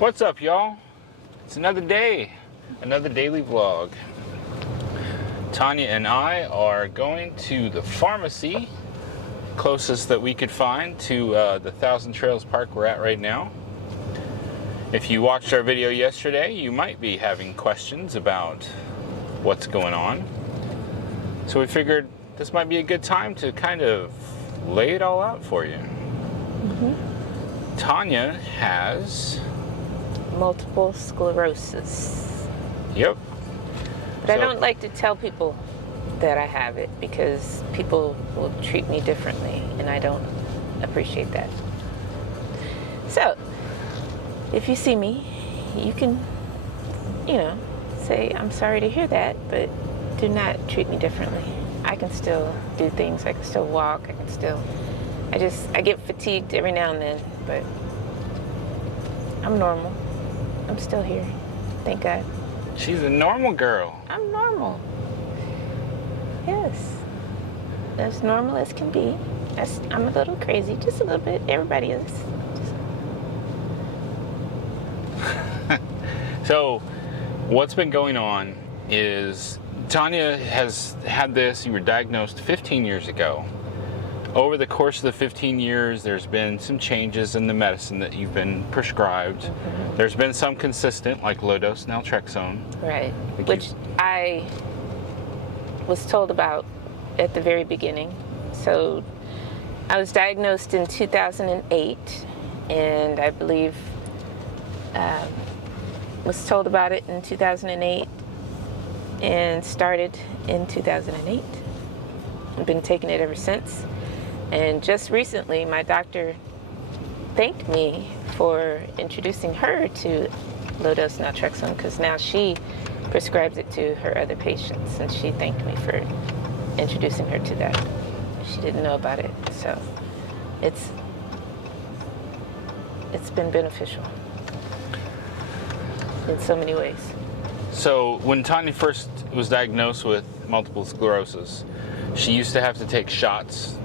What's up, y'all? It's another day, another daily vlog. Tania and I are going to the pharmacy closest that we could find to the Thousand Trails Park we're at right now. If you watched our video yesterday, you might be having questions about what's going on. So we figured this might be a good time to kind of lay it all out for you. Tania has multiple sclerosis. Yep. But I don't like to tell people that I have it because people will treat me differently and I don't appreciate that. So, if you see me, you can, say, I'm sorry to hear that, but do not treat me differently. I can still do things. I can still walk. I get fatigued every now and then, but I'm normal. I'm still here. Thank God. She's a normal girl. I'm normal. Yes. As normal as can be. I'm a little crazy, just a little bit. Everybody is. So, what's been going on is Tania has had this. You were diagnosed 15 years ago. Over the course of the 15 years, there's been some changes in the medicine that you've been prescribed. Mm-hmm. There's been some consistent, like low-dose naltrexone. Right, which I was told about at the very beginning. So I was diagnosed in 2008, and I believe was told about it in 2008 and started in 2008. I've been taking it ever since. And just recently, my doctor thanked me for introducing her to low-dose naltrexone because now she prescribes it to her other patients, and she thanked me for introducing her to that. She didn't know about it, so it's been beneficial in so many ways. So when Tania first was diagnosed with multiple sclerosis, she used to have to take shots.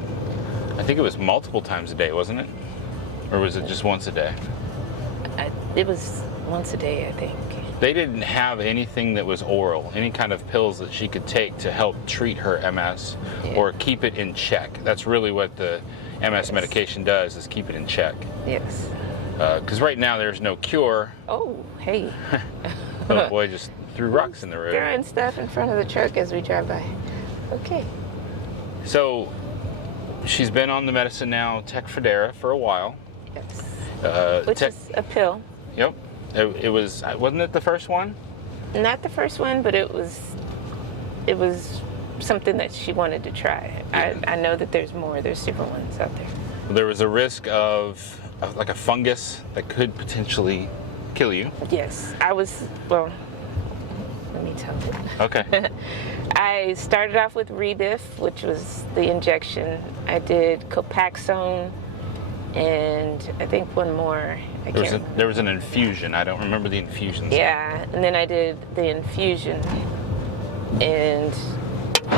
I think it was multiple times a day, wasn't it? Or was it just once a day? It was once a day, I think. They didn't have anything that was oral, any kind of pills that she could take to help treat her MS or keep it in check. That's really what the MS medication does, is keep it in check. Yes. Because right now there's no cure. Oh, hey. Little boy just threw rocks in the road. Throwing stuff in front of the truck as we drive by. Okay. So she's been on the medicine now, Tecfidera, for a while. Yes. Which is a pill. Yep. It was, wasn't it the first one? Not the first one, but it was something that she wanted to try. Yeah. I know that there's more. There's different ones out there. There was a risk of like a fungus that could potentially kill you. Yes. Let me tell you. Okay. I started off with Rebif, which was the injection. I did Copaxone, and I think one more. There was an infusion. I don't remember the infusion. Yeah, and then I did the infusion, and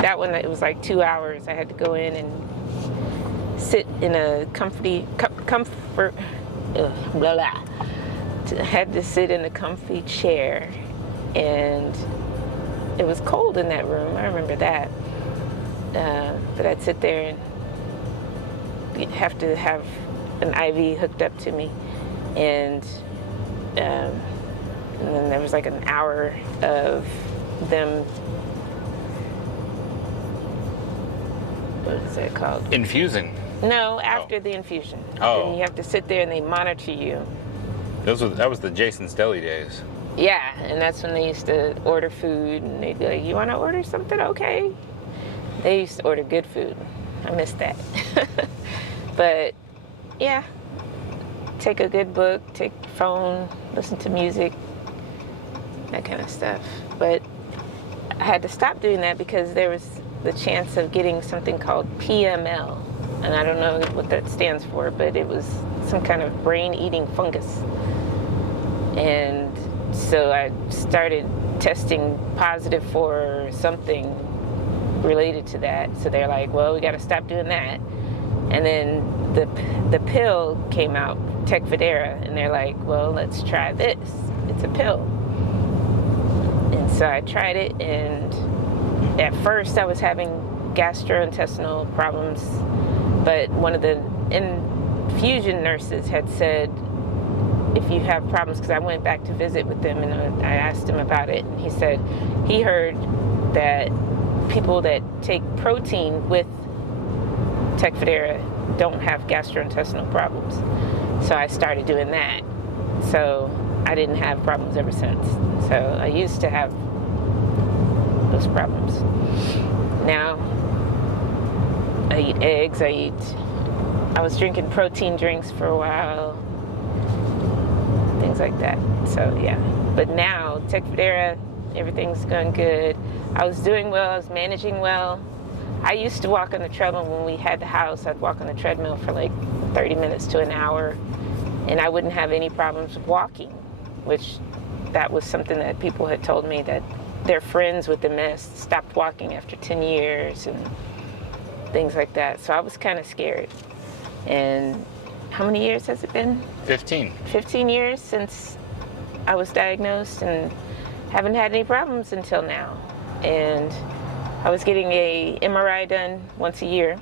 that one, it was like 2 hours. I had to go in and sit in a had to sit in a comfy chair, and it was cold in that room. I remember that. But I'd sit there and have to have an IV hooked up to me, and then there was like an hour of them. What is it called? Infusing. No, after the infusion. Oh. And you have to sit there and they monitor you. That was the Jason's Deli days. Yeah, and that's when they used to order food, and they'd be like, you want to order something? Okay. They used to order good food. I miss that. But, yeah, take a good book, take your phone, listen to music, that kind of stuff. But I had to stop doing that because there was the chance of getting something called PML. And I don't know what that stands for, but it was some kind of brain-eating fungus. And so I started testing positive for something related to that. So they're like, well, we got to stop doing that. And then the pill came out, Tecfidera, and they're like, well, let's try this. It's a pill. And so I tried it, and at first I was having gastrointestinal problems, but one of the infusion nurses had said, if you have problems, because I went back to visit with them and I asked him about it, and he said he heard that people that take protein with Tecfidera don't have gastrointestinal problems. So I started doing that. So I didn't have problems ever since. So I used to have those problems. Now I eat eggs, I was drinking protein drinks for a while, things like that. So yeah, but now Tecfidera, everything's going good. I was doing well, I was managing well. I used to walk on the treadmill when we had the house. I'd walk on the treadmill for like 30 minutes to an hour, and I wouldn't have any problems walking, which that was something that people had told me, that their friends with MS stopped walking after 10 years and things like that. So I was kind of scared. And how many years has it been? 15. 15 years since I was diagnosed, and haven't had any problems until now. And I was getting a MRI done once a year.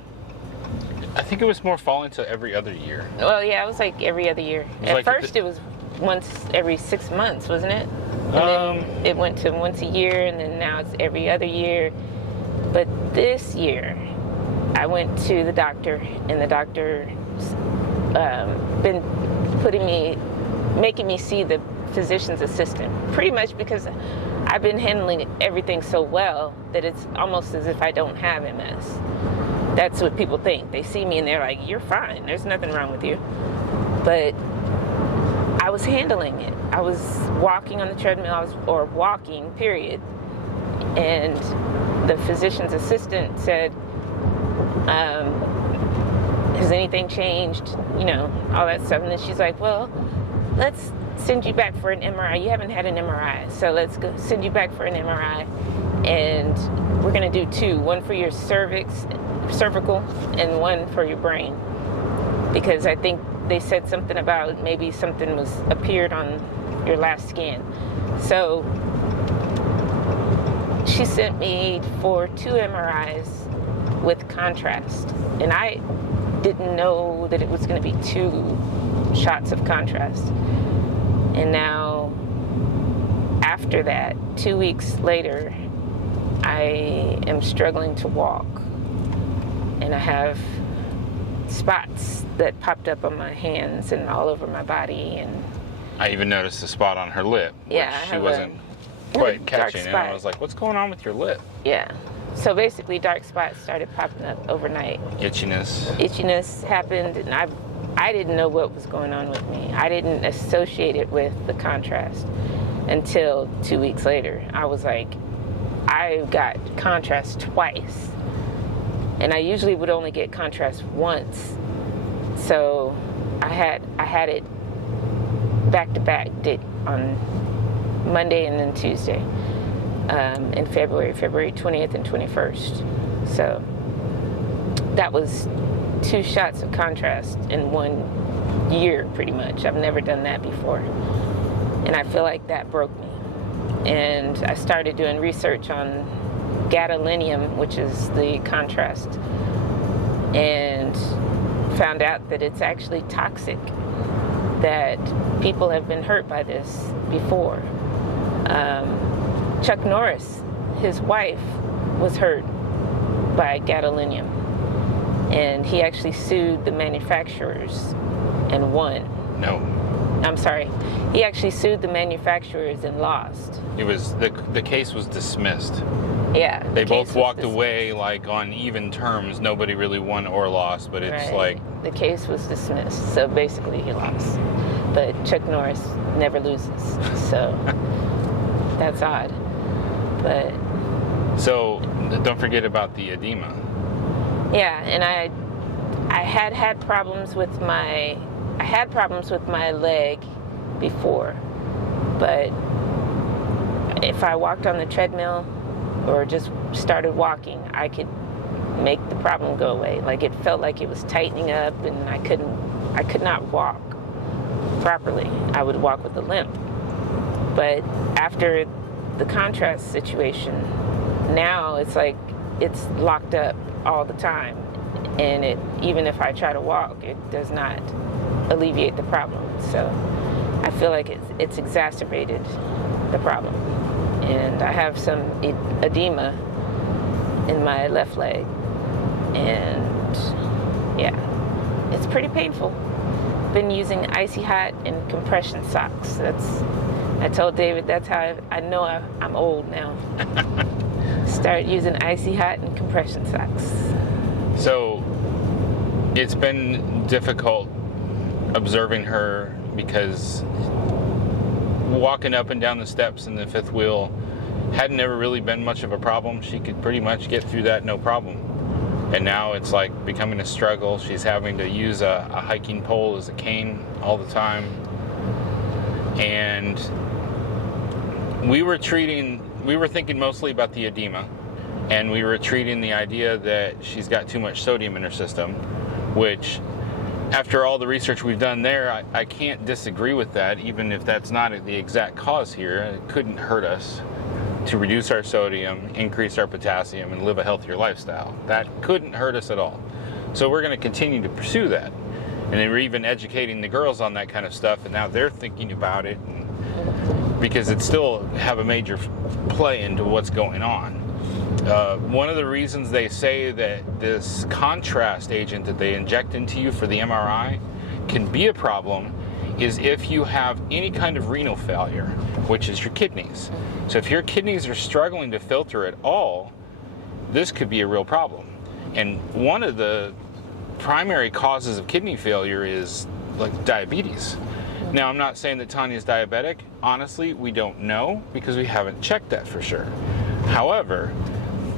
I think it was more falling to every other year. Well, yeah, it was like every other year. At first it was once every 6 months, wasn't it? And then it went to once a year, and then now it's every other year. But this year, I went to the doctor, and the doctor been making me see the physician's assistant, pretty much because I've been handling everything so well that it's almost as if I don't have MS. That's what people think. They see me and they're like, you're fine, there's nothing wrong with you. But I was handling it. I was walking on the treadmill, or walking, period. And the physician's assistant said, has anything changed? You know, all that stuff. And then she's like, well, let's send you back for an MRI. You haven't had an MRI, so let's go send you back for an MRI. And we're gonna do two, one for your cervical, and one for your brain. Because I think they said something about maybe something appeared on your last scan. So she sent me for 2 MRIs with contrast. And I didn't know that it was going to be 2 shots of contrast. And now, after that, 2 weeks later, I am struggling to walk. And I have spots that popped up on my hands and all over my body. And I even noticed a spot on her lip, which she wasn't quite catching. And I was like, what's going on with your lip? Yeah. So basically, dark spots started popping up overnight. Itchiness happened, and I didn't know what was going on with me. I didn't associate it with the contrast until 2 weeks later. I was like, I got contrast twice. And I usually would only get contrast once. So I had it back to back on Monday and then Tuesday in February 20th and 21st. So that was 2 shots of contrast in 1 year, pretty much. I've never done that before. And I feel like that broke me. And I started doing research on gadolinium, which is the contrast, and found out that it's actually toxic, that people have been hurt by this before. Chuck Norris, his wife, was hurt by gadolinium, and he actually sued the manufacturers and won. No. I'm sorry. He actually sued the manufacturers and lost. It was the case was dismissed. Yeah. They both walked away like on even terms. Nobody really won or lost, but it's like the case was dismissed. So basically, he lost. But Chuck Norris never loses. So that's odd. But so don't forget about the edema. Yeah, and I had problems with my leg before, but if I walked on the treadmill or just started walking, I could make the problem go away. Like, it felt like it was tightening up, and I could not walk properly. I would walk with a limp. But after the contrast situation, now it's like it's locked up all the time, and even if I try to walk, it does not alleviate the problem. So I feel like it's exacerbated the problem, and I have some edema in my left leg, and yeah, it's pretty painful. Been using icy hot and compression socks. I told David that's how I know I'm old now. Start using icy hot and compression socks. So it's been difficult observing her, because walking up and down the steps in the fifth wheel hadn't ever really been much of a problem. She could pretty much get through that no problem. And now it's like becoming a struggle. She's having to use a hiking pole as a cane all the time. And we were thinking mostly about the edema, and we were treating the idea that she's got too much sodium in her system, which, after all the research we've done there, I can't disagree with that, even if that's not the exact cause here. It couldn't hurt us to reduce our sodium, increase our potassium, and live a healthier lifestyle. That couldn't hurt us at all. So we're going to continue to pursue that. And then we're even educating the girls on that kind of stuff, and now they're thinking about it, because it still have a major play into what's going on. One of the reasons they say that this contrast agent that they inject into you for the MRI can be a problem is if you have any kind of renal failure, which is your kidneys. So if your kidneys are struggling to filter at all, this could be a real problem. And one of the primary causes of kidney failure is like diabetes. Now, I'm not saying that Tania's diabetic. Honestly, we don't know, because we haven't checked that for sure. However,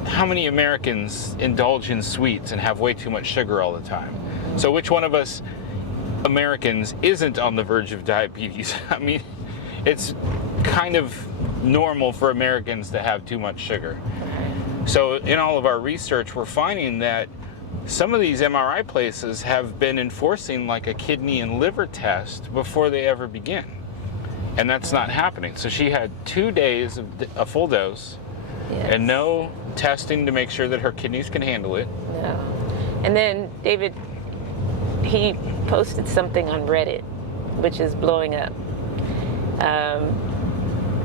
how many Americans indulge in sweets and have way too much sugar all the time? So which one of us Americans isn't on the verge of diabetes? I mean, it's kind of normal for Americans to have too much sugar. So in all of our research, we're finding that some of these MRI places have been enforcing like a kidney and liver test before they ever begin. And that's not happening. So she had 2 days of a full dose, yes, and no testing to make sure that her kidneys can handle it. No. And then David, he posted something on Reddit, which is blowing up.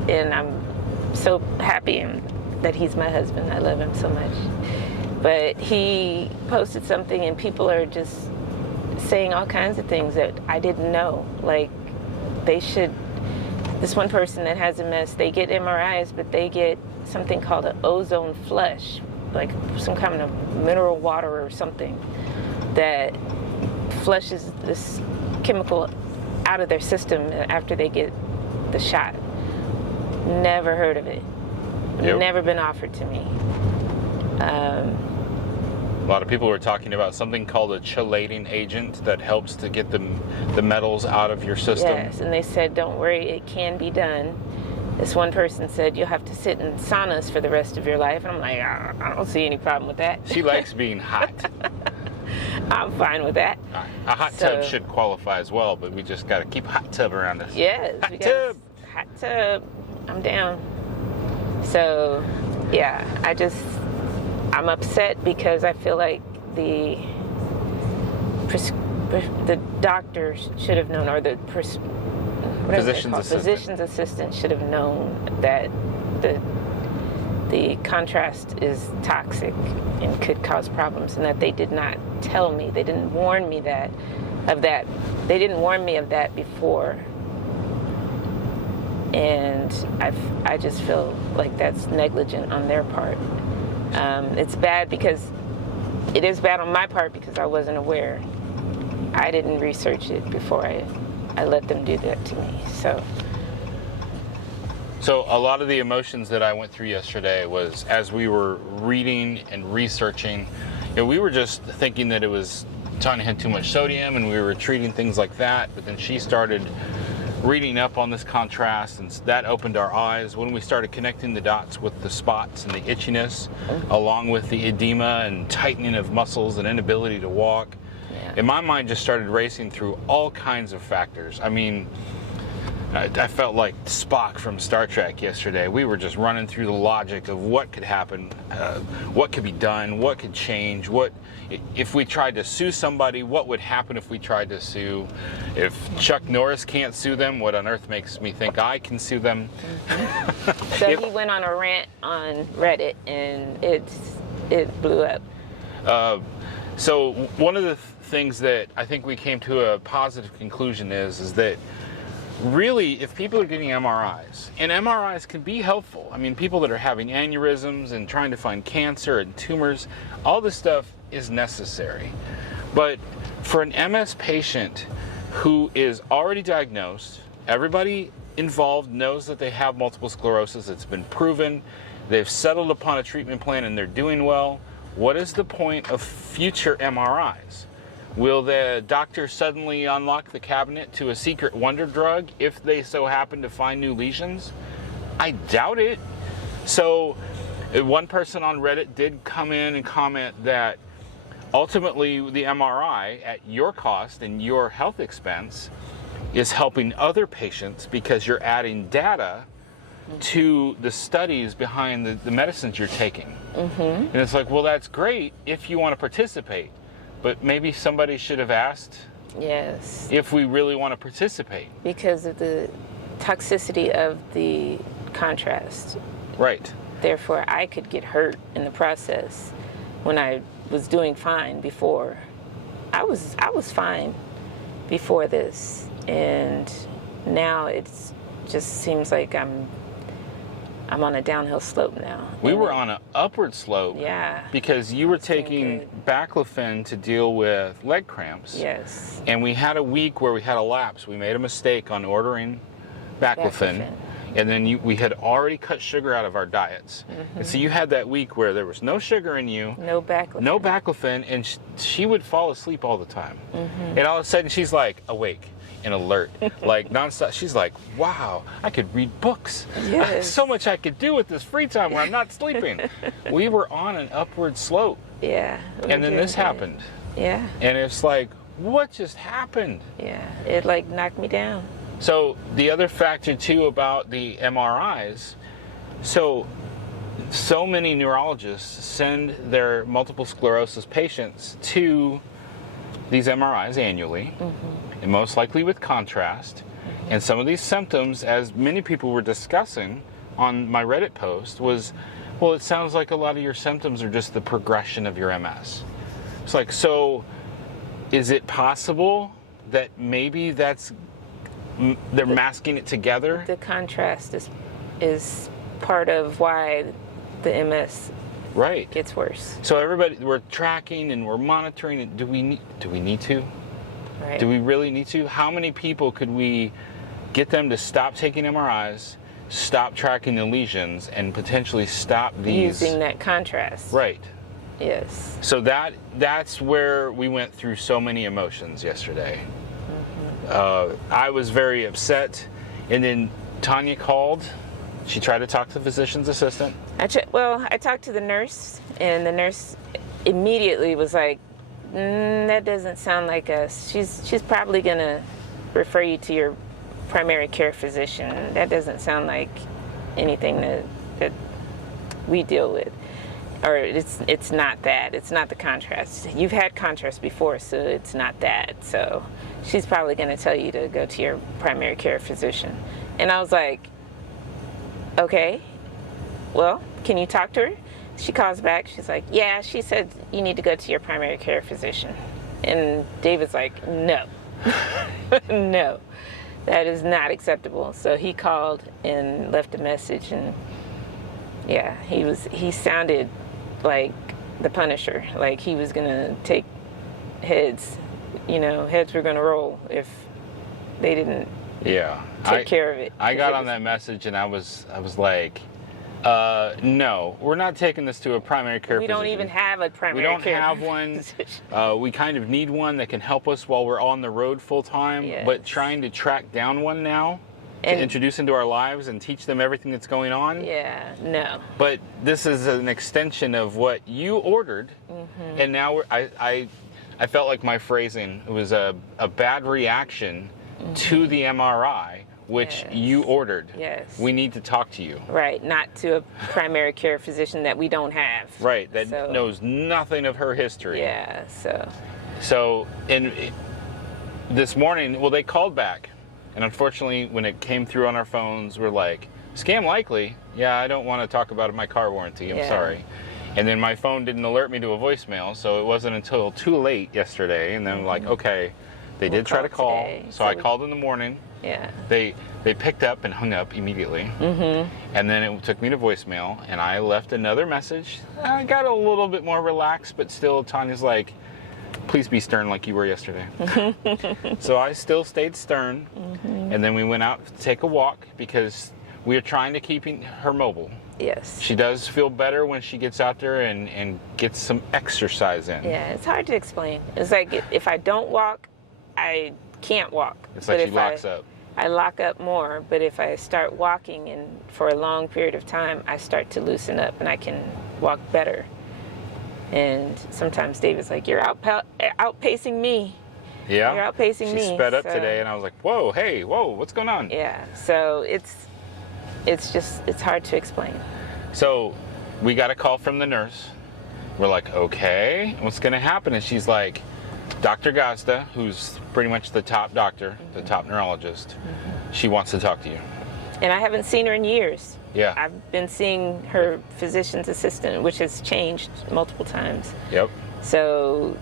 And I'm so happy that he's my husband. I love him so much. But he posted something, and people are just saying all kinds of things that I didn't know. Like, this one person that has MS, they get MRIs, but they get something called an ozone flush, like some kind of mineral water or something that flushes this chemical out of their system after they get the shot. Never heard of it. Yep. Never been offered to me. A lot of people were talking about something called a chelating agent that helps to get the metals out of your system. Yes, and they said, don't worry, it can be done. This one person said, you'll have to sit in saunas for the rest of your life. And I'm like, I don't see any problem with that. She likes being hot. I'm fine with that. A hot tub should qualify as well, but we just got to keep a hot tub around us. Yes. Hot tub. Hot tub. I'm down. So, yeah, I'm upset because I feel like the doctors should have known, or the physician's assistant should have known that the contrast is toxic and could cause problems, and that they did not tell me. They didn't warn me of that. They didn't warn me of that before. And I just feel like that's negligent on their part. It's bad because it is bad on my part because I wasn't aware. I didn't research it before I let them do that to me. So a lot of the emotions that I went through yesterday was, as we were reading and researching, we were just thinking that it was Tania had too much sodium and we were treating things like that, but then she started reading up on this contrast, and that opened our eyes when we started connecting the dots with the spots and the itchiness, along with the edema and tightening of muscles and inability to walk. Yeah. And my mind just started racing through all kinds of factors. I mean, I felt like Spock from Star Trek yesterday. We were just running through the logic of what could happen, what could be done, what could change, what if we tried to sue somebody, what would happen if we tried to sue? If Chuck Norris can't sue them, what on earth makes me think I can sue them? So he went on a rant on Reddit, and it blew up. So one of the things that I think we came to a positive conclusion is that really, if people are getting MRIs, and MRIs can be helpful. I mean, people that are having aneurysms and trying to find cancer and tumors, all this stuff is necessary. But for an MS patient who is already diagnosed, everybody involved knows that they have multiple sclerosis. It's been proven. They've settled upon a treatment plan and they're doing well. What is the point of future MRIs? Will the doctor suddenly unlock the cabinet to a secret wonder drug if they so happen to find new lesions? I doubt it. So one person on Reddit did come in and comment that ultimately the MRI at your cost and your health expense is helping other patients because you're adding data to the studies behind the medicines you're taking. And it's like, well, that's great if you want to participate. But maybe somebody should have asked if we really want to participate. Because of the toxicity of the contrast. Right. Therefore, I could get hurt in the process when I was doing fine before. I was fine before this, and now it just seems like I'm on a downhill slope now. We were on an upward slope. Yeah. Because you were taking baclofen to deal with leg cramps. Yes. And we had a week where we had a lapse. We made a mistake on ordering baclofen. And then we had already cut sugar out of our diets. And so you had that week where there was no sugar in you. No baclofen. No baclofen. And she would fall asleep all the time. And all of a sudden she's like awake and alert, like nonstop. She's like, wow, I could read books. Yes. So much I could do with this free time where I'm not sleeping. We were on an upward slope. Yeah. And then this happened. Yeah. And it's like, what just happened? Yeah. It like knocked me down. So the other factor too about the MRIs, so many neurologists send their multiple sclerosis patients to these MRIs annually, and most likely with contrast. And some of these symptoms, as many people were discussing on my Reddit post, was, well, it sounds like a lot of your symptoms are just the progression of your MS. It's like, so is it possible that maybe they're masking it together? The contrast is part of why the MS right gets worse. So everybody, we're tracking and we're monitoring it. Do we need to? Right. Do we really need to? How many people could we get them to stop taking MRIs, stop tracking the lesions, and potentially stop these using that contrast? Right. Yes. So that's where we went through so many emotions yesterday. I was very upset, and then Tania called. She tried to talk to the physician's assistant. I talked to the nurse, and the nurse immediately was like, that doesn't sound like us. She's probably going to refer you to your primary care physician. That doesn't sound like anything that we deal with. Or it's not that. It's not the contrast. You've had contrast before, so it's not that. So she's probably going to tell you to go to your primary care physician. And I was like, okay, well, can you talk to her? She calls back. She's like, yeah, she said you need to go to your primary care physician. And David's like, no, no, that is not acceptable. So he called and left a message, and yeah, he sounded like the Punisher, like he was gonna take heads. Heads were gonna roll if they didn't take care of it. I got on that message and I was like, No, we're not taking this to a primary care We physician. don't even have a primary We don't care have one. physician. We kind of need one that can help us while we're on the road full time, Yes. but trying to track down one now to introduce into our lives and teach them everything that's going on. Yeah, no. But this is an extension of what you ordered, and now I felt like my phrasing was a bad reaction to the MRI, which you ordered. Yes. We need to talk to you. Right, not to a primary care physician that we don't have. Right, that knows nothing of her history. Yeah, So, this morning, well, they called back. And unfortunately, when it came through on our phones, we're like, scam likely. Yeah, I don't want to talk about my car warranty. I'm sorry. And then my phone didn't alert me to a voicemail, so it wasn't until too late yesterday. And then I'm like, okay, they did try to call. Today, so I called in the morning. Yeah. They picked up and hung up immediately. And then it took me to voicemail, and I left another message. I got a little bit more relaxed, but still, Tanya's like, please be stern like you were yesterday. So I still stayed stern, and then we went out to take a walk because we are trying to keep her mobile. Yes. She does feel better when she gets out there and gets some exercise in. Yeah, it's hard to explain. It's like if I don't walk, I can't walk. It's like she locks up. I lock up more, but if I start walking and for a long period of time, I start to loosen up and I can walk better. And sometimes David's like, you're outpacing me. Yeah. You're outpacing me. She sped up today, and I was like, whoa, hey, whoa, what's going on? Yeah, so it's hard to explain. So we got a call from the nurse. We're like, okay, what's going to happen? And she's like, Dr. Gazda, who's pretty much the top doctor, the top neurologist, she wants to talk to you. And I haven't seen her in years. Yeah. I've been seeing her physician's assistant, which has changed multiple times. Yep. So,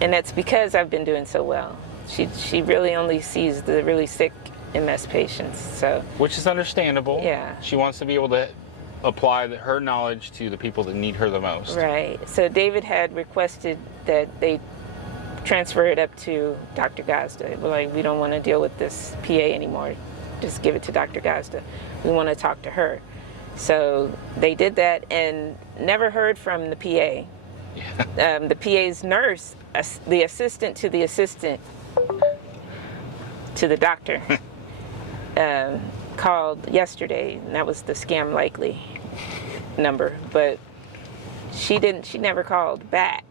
and that's because I've been doing so well. She really only sees the really sick MS patients. So. Which is understandable. Yeah. She wants to be able to apply her knowledge to the people that need her the most. Right. So David had requested that they transfer it up to Dr. Gazda. We're like, we don't want to deal with this PA anymore. Just give it to Dr. Gazda. We want to talk to her. So they did that and never heard from the PA. Yeah. The PA's nurse, the assistant to the assistant to the doctor, called yesterday, and that was the scam likely number. But she never called back.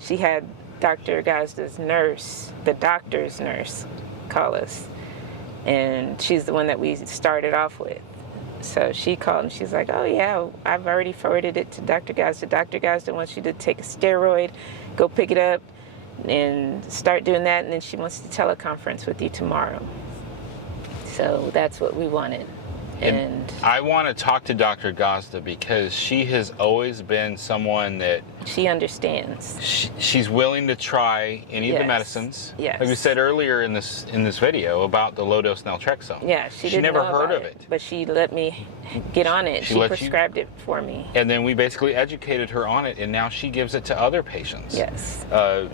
She had Dr. Gazda's nurse, the doctor's nurse, call us. And she's the one that we started off with. So she called and she's like, oh yeah, I've already forwarded it to Dr. Gazda. Dr. Gazda wants you to take a steroid, go pick it up and start doing that. And then she wants to teleconference with you tomorrow. So that's what we wanted. And I want to talk to Dr. Gazda because she has always been someone that she understands. She's willing to try any of the medicines. Yes. Like we said earlier in this video about the low dose naltrexone. Yeah, she never know heard about of it. But she let me get on it. She prescribed it for me. And then we basically educated her on it, and now she gives it to other patients. Yes.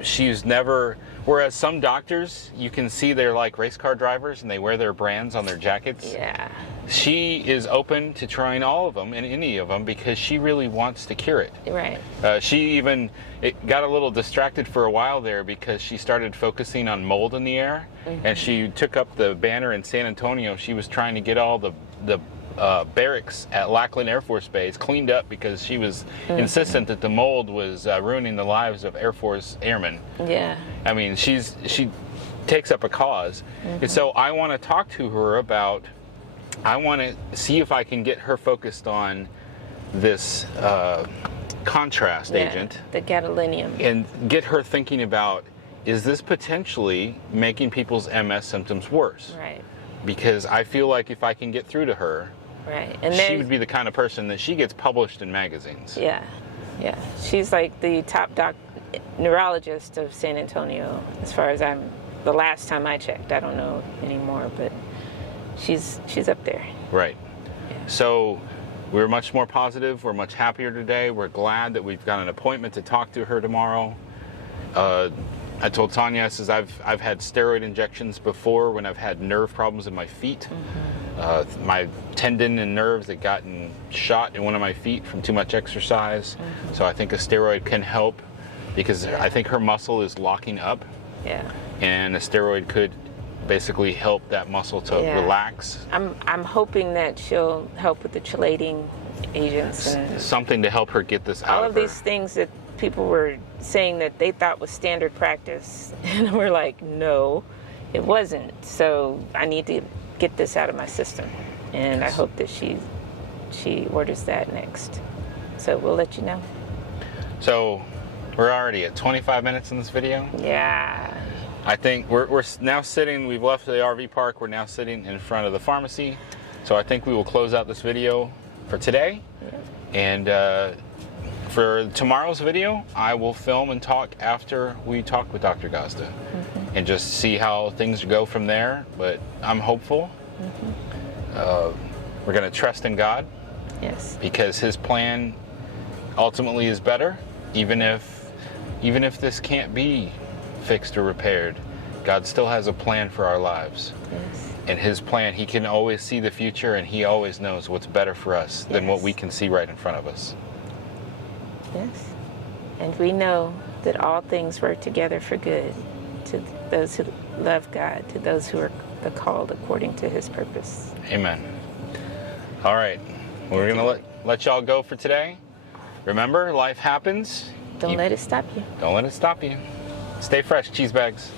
She's never. Whereas some doctors, you can see they're like race car drivers and they wear their brands on their jackets. Yeah. She is open to trying all of them and any of them because she really wants to cure it. Right. She even got a little distracted for a while there because she started focusing on mold in the air, and she took up the banner in San Antonio. She was trying to get all the barracks at Lackland Air Force Base cleaned up because she was insistent that the mold was ruining the lives of Air Force airmen. Yeah. I mean, she takes up a cause. And so I want to talk to her about, I want to see if I can get her focused on this contrast agent. The gadolinium. And get her thinking about, is this potentially making people's MS symptoms worse? Right. Because I feel like if I can get through to her, right. And she would be the kind of person that she gets published in magazines. Yeah. Yeah. She's like the top neurologist of San Antonio, as far as the last time I checked. I don't know anymore, but she's up there. Right. Yeah. So we're much more positive. We're much happier today. We're glad that we've got an appointment to talk to her tomorrow. I told Tanya, I says, I've had steroid injections before when I've had nerve problems in my feet. My tendon and nerves had gotten shot in one of my feet from too much exercise. So I think a steroid can help because I think her muscle is locking up. Yeah. And a steroid could basically help that muscle to relax. I'm hoping that she'll help with the chelating agents and something to help her get this out all of of her. these things that people were saying that they thought was standard practice, and we're like, no, it wasn't. So I need to get this out of my system, and I hope that she orders that next. So we'll let you know. So we're already at 25 minutes in this video. Yeah. I think we're now sitting, we've left the RV park, we're now sitting in front of the pharmacy. So I think we will close out this video for today. And for tomorrow's video, I will film and talk after we talk with Dr. Gazda and just see how things go from there. But I'm hopeful. We're going to trust in God. Yes. Because his plan ultimately is better, even if this can't be fixed or repaired. God still has a plan for our lives. Yes. And his plan, he can always see the future, and he always knows what's better for us than what we can see right in front of us. Yes. And we know that all things work together for good to those who love God, to those who are called according to his purpose. Amen. All right. We're going to let y'all go for today. Remember, life happens. Don't let it stop you. Don't let it stop you. Stay fresh, cheese bags.